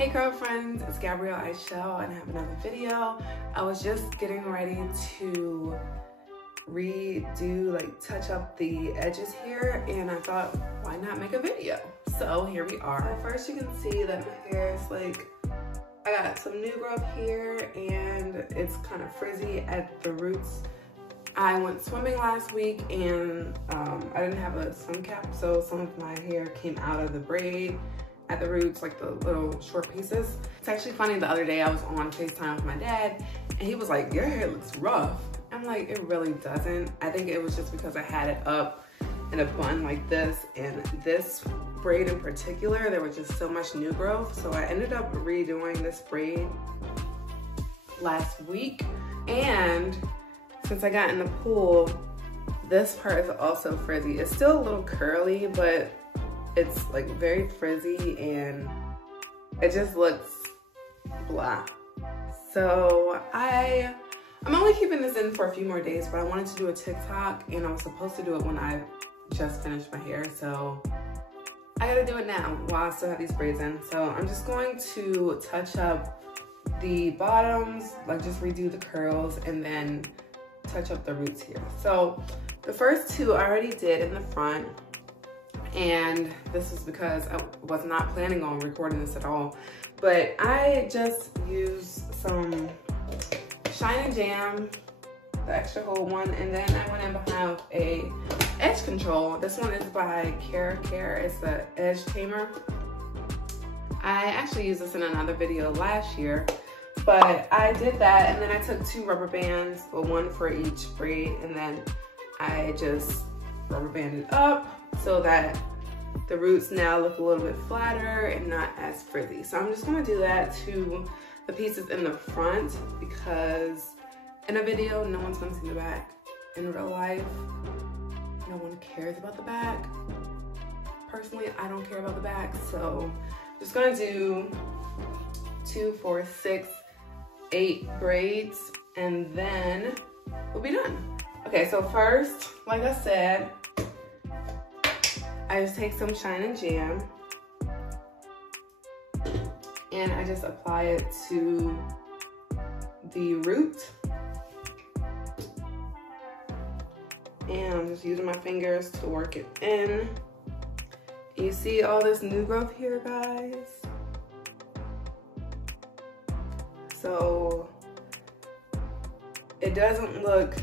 Hey girlfriends, it's gabrielleishell and I have another video. I was just getting ready to touch up the edges here, and I thought, why not make a video? So here we are. First, you can see that my hair is I got some new growth here and it's kind of frizzy at the roots. I went swimming last week and I didn't have a swim cap, so some of my hair came out of the braid at the roots, like the little short pieces. It's actually funny, the other day I was on FaceTime with my dad and he was like, your hair looks rough. I'm like, it really doesn't. I think it was just because I had it up in a bun like this, and this braid in particular, there was just so much new growth. So I ended up redoing this braid last week. And since I got in the pool, this part is also frizzy. It's still a little curly, but it's like very frizzy and it just looks blah. So I'm only keeping this in for a few more days, but I wanted to do a TikTok and I was supposed to do it when I just finished my hair. So I gotta do it now while I still have these braids in. So I'm just going to touch up the bottoms, like just redo the curls and then touch up the roots here. So the first two I already did in the front. And this is because I was not planning on recording this at all, but I just used some Shine and Jam, the extra hold one, and then I went in behind with a edge control. This one is by Care. It's the edge tamer. I actually used this in another video last year, but I did that, and then I took two rubber bands, one for each braid, and then I just rubber banded up so that the roots now look a little bit flatter and not as frizzy. So I'm just gonna do that to the pieces in the front, because in a video, no one's gonna see the back. In real life, no one cares about the back. Personally, I don't care about the back. So I'm just gonna do 2, 4, 6, 8 braids, and then we'll be done. Okay, so first, like I said, I just take some Shine and Jam and I just apply it to the root. And I'm just using my fingers to work it in. You see all this new growth here, guys? So it doesn't look,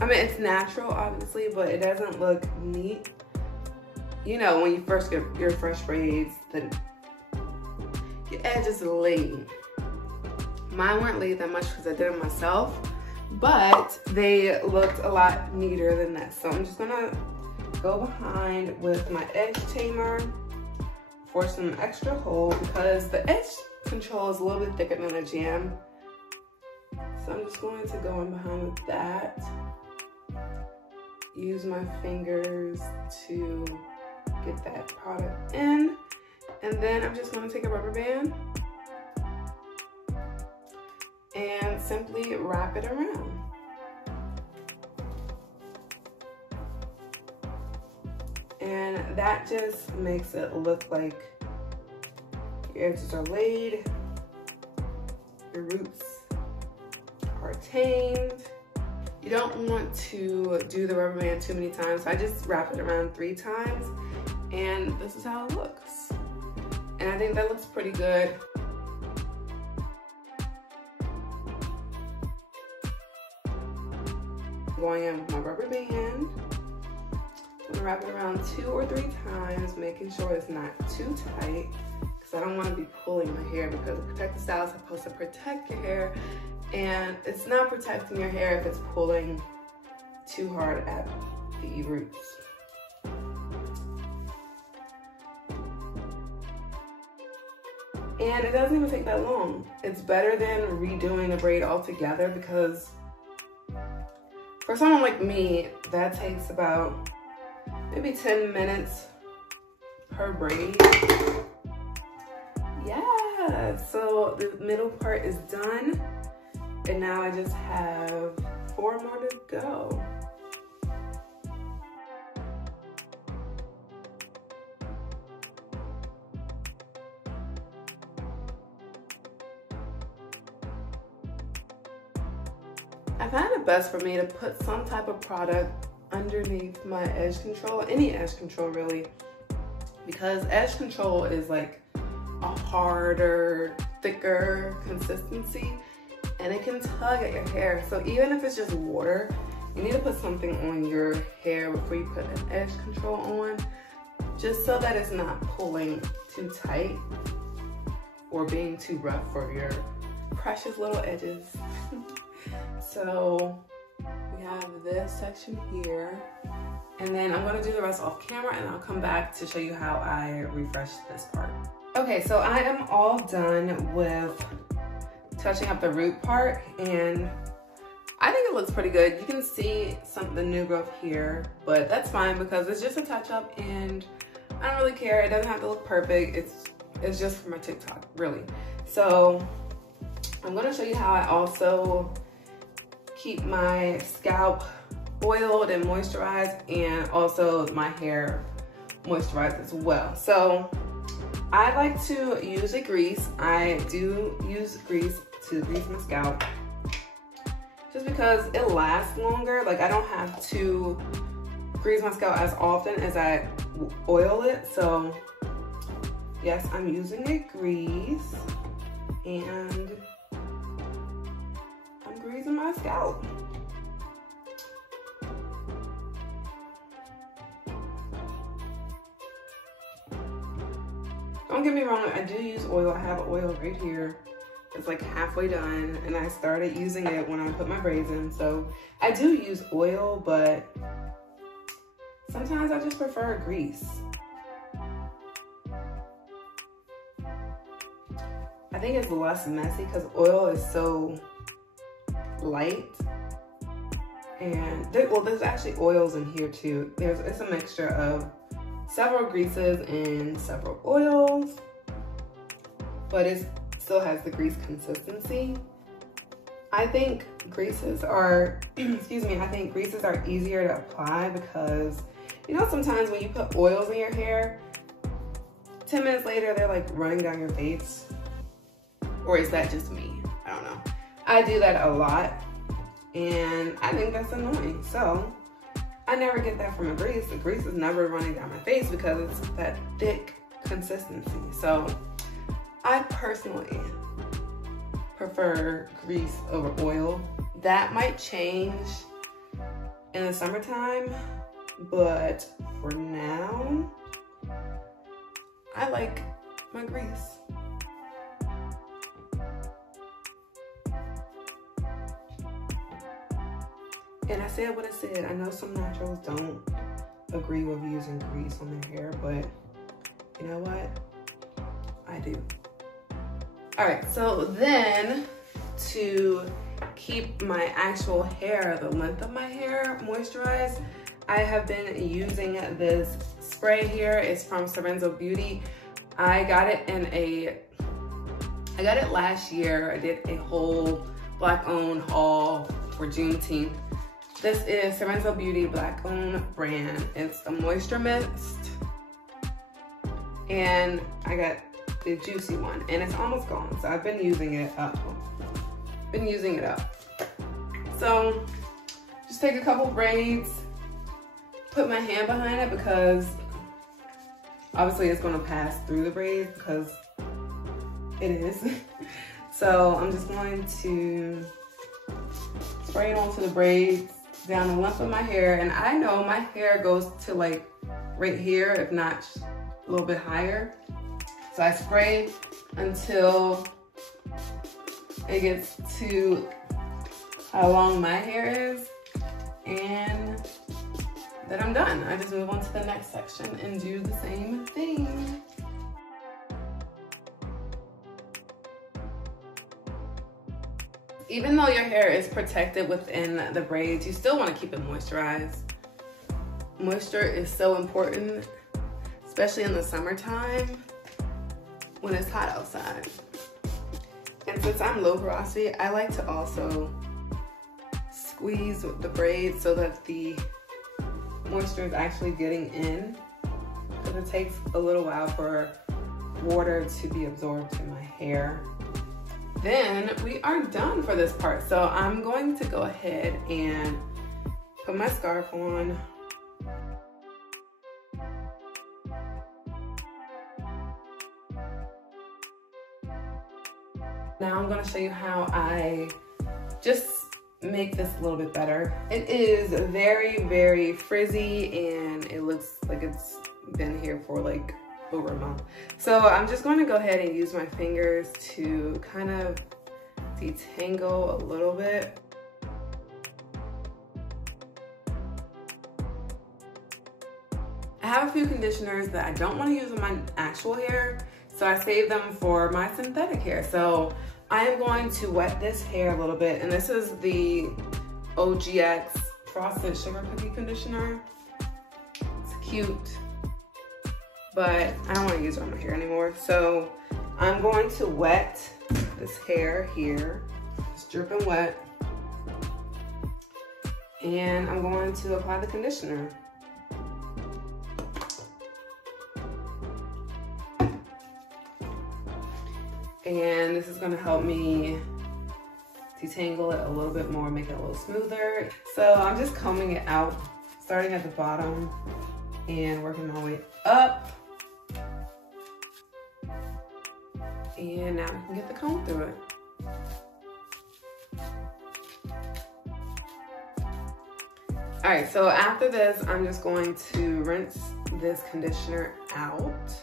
I mean, it's natural obviously, but it doesn't look neat. You know, when you first get your fresh braids, your edges are laid. Mine weren't laid that much because I did it myself, but they looked a lot neater than that. So I'm just gonna go behind with my edge tamer for some extra hold, because the edge control is a little bit thicker than the jam. So I'm just going to go in behind with that. Use my fingers to get that product in, and then I'm just going to take a rubber band and simply wrap it around. And that just makes it look like your edges are laid, your roots are tamed. You don't want to do the rubber band too many times, so I just wrap it around 3 times. And this is how it looks. And I think that looks pretty good. Going in with my rubber band. I'm gonna wrap it around 2 or 3 times, making sure it's not too tight, because I don't want to be pulling my hair, because the protective style is supposed to protect your hair, and it's not protecting your hair if it's pulling too hard at the roots. And it doesn't even take that long. It's better than redoing the braid altogether, because for someone like me, that takes about maybe 10 minutes per braid. Yeah, so the middle part is done. And now I just have 4 more to go. I find it best for me to put some type of product underneath my edge control, any edge control really, because edge control is like a harder, thicker consistency and it can tug at your hair. So even if it's just water, you need to put something on your hair before you put an edge control on, just so that it's not pulling too tight or being too rough for your precious little edges. So we have this section here, and then I'm gonna do the rest off camera and I'll come back to show you how I refresh this part. Okay, so I am all done with touching up the root part, and I think it looks pretty good. You can see the new growth here, but that's fine because it's just a touch up and I don't really care. It doesn't have to look perfect. It's just for my TikTok, really. So I'm gonna show you how I also keep my scalp oiled and moisturized, and also my hair moisturized as well. So I like to use a grease. I do use grease to grease my scalp just because it lasts longer. Like I don't have to grease my scalp as often as I oil it. So yes, I'm using a grease and I'm greasing my scalp. Don't get me wrong, I do use oil. I have oil right here. It's like halfway done, and I started using it when I put my braids in. So I do use oil, but sometimes I just prefer a grease. I think it's less messy because oil is so light. And there's actually oils in here too. It's a mixture of several greases and several oils, but it still has the grease consistency. I think greases are, excuse me, I think greases are easier to apply because, you know, sometimes when you put oils in your hair, 10 minutes later, they're like running down your face. Or is that just me? I don't know. I do that a lot, and I think that's annoying. So I never get that from a grease. The grease is never running down my face because it's that thick consistency. So I personally prefer grease over oil. That might change in the summertime, but for now, I like my grease. And I said what I said. I know some naturals don't agree with using grease on their hair, but you know what? I do. All right, so then to keep my actual hair, the length of my hair moisturized, I have been using this spray here. It's from Sorenzo Beauty. I got it last year. I did a whole Black owned haul for Juneteenth. This is Sorenzo Beauty Black owned brand. It's a moisture mist, and I got the juicy one, and it's almost gone. So I've been using it up. So just take a couple braids, put my hand behind it because obviously it's gonna pass through the braids because it is. So I'm just going to spray it onto the braids down the length of my hair. And I know my hair goes to like right here, if not a little bit higher. So I spray until it gets to how long my hair is, and then I'm done. I just move on to the next section and do the same thing. Even though your hair is protected within the braids, you still want to keep it moisturized. Moisture is so important, especially in the summertime when it's hot outside. And since I'm low porosity, I like to also squeeze the braids so that the moisture is actually getting in, because it takes a little while for water to be absorbed in my hair. then we are done for this part. So I'm going to go ahead and put my scarf on. Now I'm going to show you how I just make this a little bit better. It is very, very frizzy and it looks like it's been here for like over a month. So I'm just going to go ahead and use my fingers to kind of detangle a little bit. I have a few conditioners that I don't want to use on my actual hair, so I save them for my synthetic hair. So I am going to wet this hair a little bit, and this is the OGX Frosted Sugar Cookie Conditioner. It's cute, but I don't want to use it on my hair anymore. So I'm going to wet this hair here. It's dripping wet. And I'm going to apply the conditioner. And this is going to help me detangle it a little bit more, make it a little smoother. So I'm just combing it out, starting at the bottom and working my way up. And now I can get the comb through it. All right, so after this, I'm just going to rinse this conditioner out.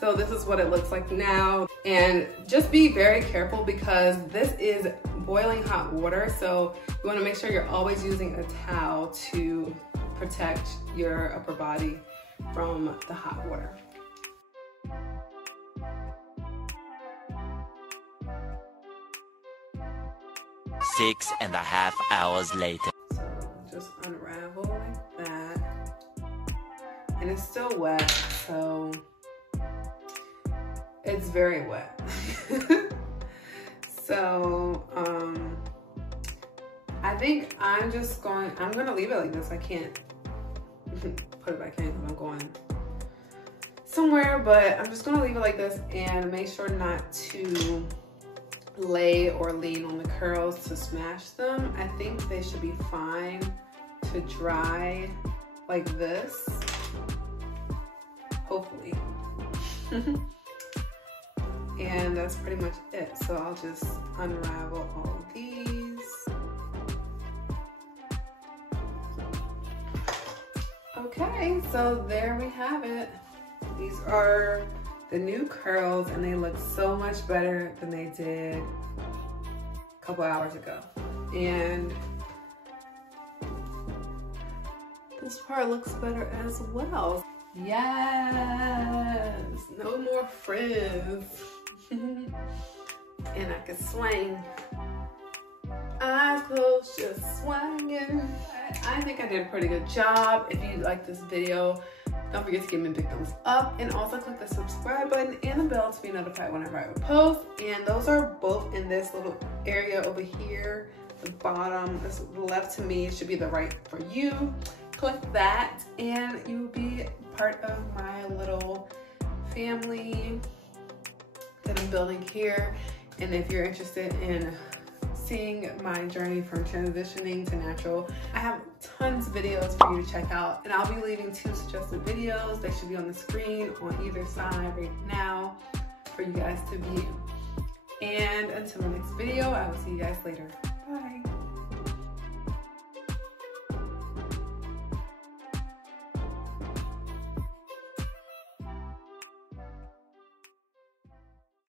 So this is what it looks like now. And just be very careful because this is boiling hot water. So you want to make sure you're always using a towel to protect your upper body from the hot water. Six and a half hours later. So just unravel like that. And it's still wet, so it's very wet. So, I think I'm gonna leave it like this. I can't put it back in because I'm going somewhere, but I'm just gonna leave it like this and make sure not to lay or lean on the curls to smash them. I think they should be fine to dry like this, hopefully. And that's pretty much it. So I'll just unravel all of these. Okay, so there we have it. These are the new curls and they look so much better than they did a couple hours ago. And this part looks better as well. Yes, no more frizz. And I can swing. Eyes closed, just swinging. I think I did a pretty good job. If you like this video, don't forget to give me a big thumbs up and also click the subscribe button and the bell to be notified whenever I post. And those are both in this little area over here. The bottom, this left to me should be the right for you. Click that and you will be part of my little family that I'm building here. And if you're interested in seeing my journey from transitioning to natural, I have tons of videos for you to check out, and I'll be leaving 2 suggested videos. They should be on the screen on either side right now for you guys to view. And until the next video, I will see you guys later.